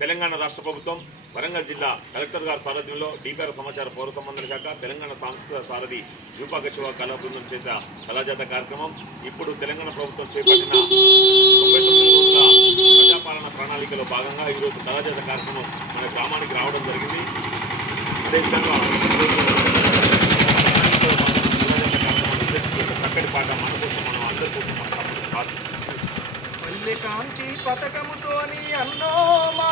తెలంగాణ రాష్ట్ర ప్రభుత్వం వరంగల్ జిల్లా కలెక్టర్ గారి సారథ్యంలో డిపిఆర్ సమాచార పౌర సంబంధాల శాఖ తెలంగాణ సాంస్కృతిక సారథి జూపాక శివ కళా బృందం చేత కళాజాత కార్యక్రమం ఇప్పుడు తెలంగాణ ప్రభుత్వం చేపట్టిన 99 రోజుల ప్రజాపాలన ప్రణాళికలో భాగంగా ఈరోజు కళాజాత కార్యక్రమం మన గ్రామానికి రావడం జరిగింది. అదేవిధంగా కళాజాత కార్యక్రమాన్ని ఉద్దేశించి చక్కటి పాట మన కోసం మనం అందరి కోసం మన కాంతి పథకముతోని అన్నో మా